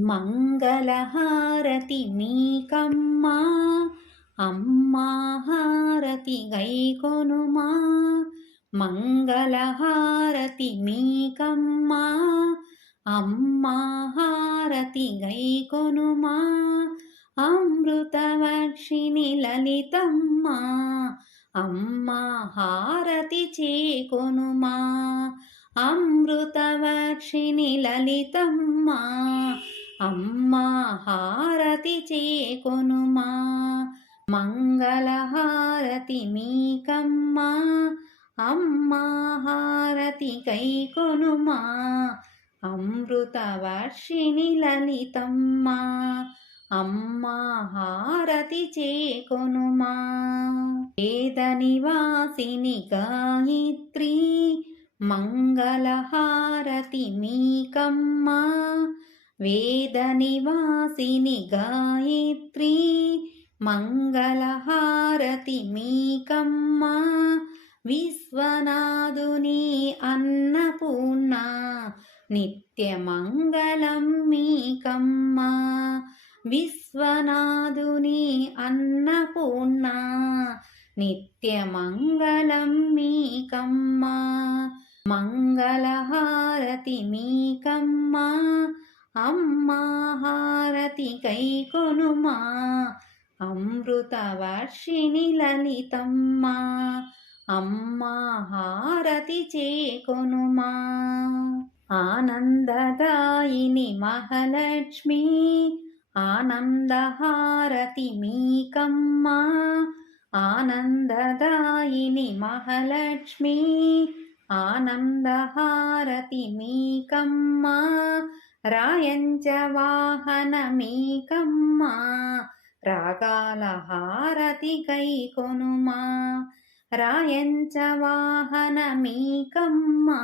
మంగళహారతి మీకమ్మా అమ్మా హారతి గైకొనుమా. మంగళహారతి మీకమ్మా అమ్మా హారతి గైకొనుమా. అమృతవర్షిణి లలితమ్మా అమ్మా హారతి చేకొనుమా. అమృతవర్షిణి లలితమ్మా అమ్మా హారతి చేకొనుమా మంగళహారతి మీకమ్మా అమ్మా హారతి కైకొనుమా అమృతవర్షిణి లలితమ్మా అమ్మా హారతి చేకొనుమా. వేద నివాసిని గాయత్రి మంగళహారతి మీకమ్మా వేద నివాసిని గాయత్రి మంగళహారతి మీకమ్మా విశ్వనాథుని అన్నపూర్ణ నిత్యమంగళం మీకమ్మా విశ్వనాథుని అన్నపూర్ణ నిత్యమంగళం మీకమ్మా మంగళహారతి మీకమ్మా అమ్మా హారతి కైకొనుమా అమృతవర్షిణి లలితమ్మా అమ్మా హారతి చేకొనుమా ఆనందదాయిని మహాలక్ష్మి ఆనందహారతి మీకమ్మా ఆనందదాయిని మహాలక్ష్మి ఆనందహారతి మీకమ్మా రాయంచ వాహనమీకమ్మా రాగాల హారతి కై కొనుమా రాయంచ వాహనమీకమ్మా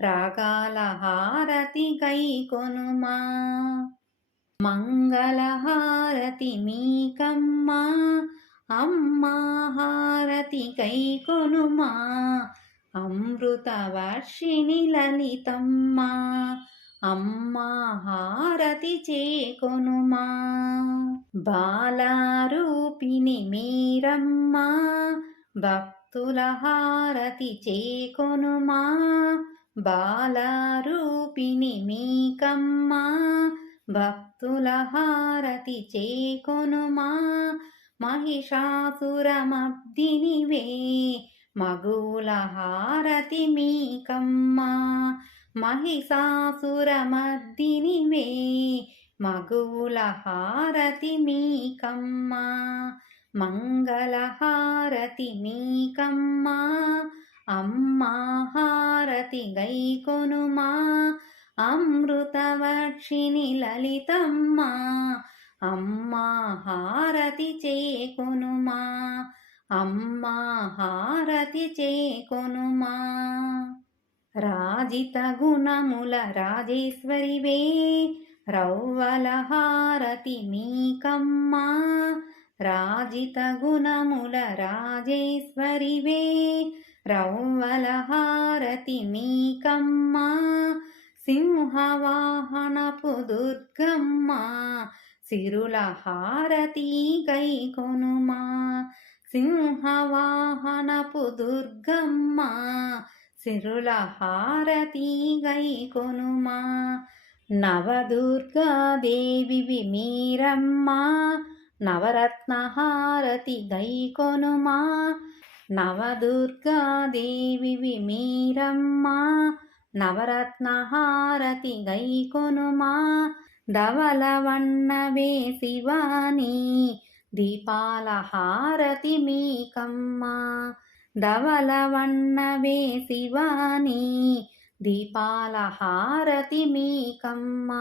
రాగాల హారతి కై కైకొనుమా. మంగళహారతి మీకమ్మా అమ్మా హారతి కై కొనుమా అమృత వర్షిణి లలితమ్మా అమ్మా హారతి చేకొనుమా బాలారూపిణి మీరమ్మా భక్తుల హారతి చేకొనుమా బాలారూపిణి మీకమ్మా భక్తుల హారతి చేకొనుమా మహిషాసురమబ్దినివే మగుల హారతి మీకమ్మా. మహిషాసురమర్దినివే మగువుల హారతి మీకమ్మా మంగళహారతి మీకమ్మా అమ్మా హారతి గైకొనుమా అమృతవర్షిణి లలితమ్మా అమ్మా హారతి చేకొనుమా అమ్మా హారతి చేకొనుమా రాజిత గుణముల రాజేశ్వరివే రౌవల హారతి మీకమ్మ. రాజిత గుణముల రాజేశ్వరివే రౌవల హారతి మీకమ్మా. సింహవాహనపు దుర్గమ్మ సిరుల హారతి కైకొనుమా సింహవాహనపు దుర్గమ్మ సిరుల హారతి గైకొనుమా నవదుర్గాదేవి మీరమ్మా నవరత్న హారతి గైకొనుమా నవదుర్గాదేవి మీరమ్మా నవరత్న హారతి గైకొనుమా ధవల వన్నవే శివాని. దీపాల హారతి మీకమ్మా ధవల వన్నవే శివాని దీపాల హారతి మీకమ్మా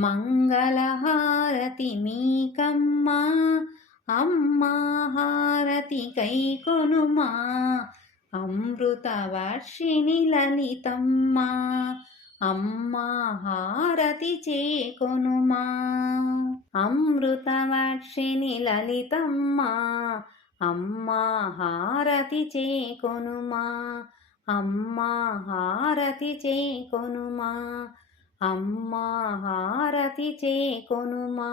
మంగళహారతి మీకమ్మ అమ్మా హారతి కైకొనుమా అమృతవర్షిణి లలితమ్మా అమ్మా హారతి చేకొనుమా అమృతవర్షిణి లలితమ్మా అమ్మా హారతి చేకొనుమా అమ్మా హారతి చేకొనుమా అమ్మా హారతి చేకొనుమా.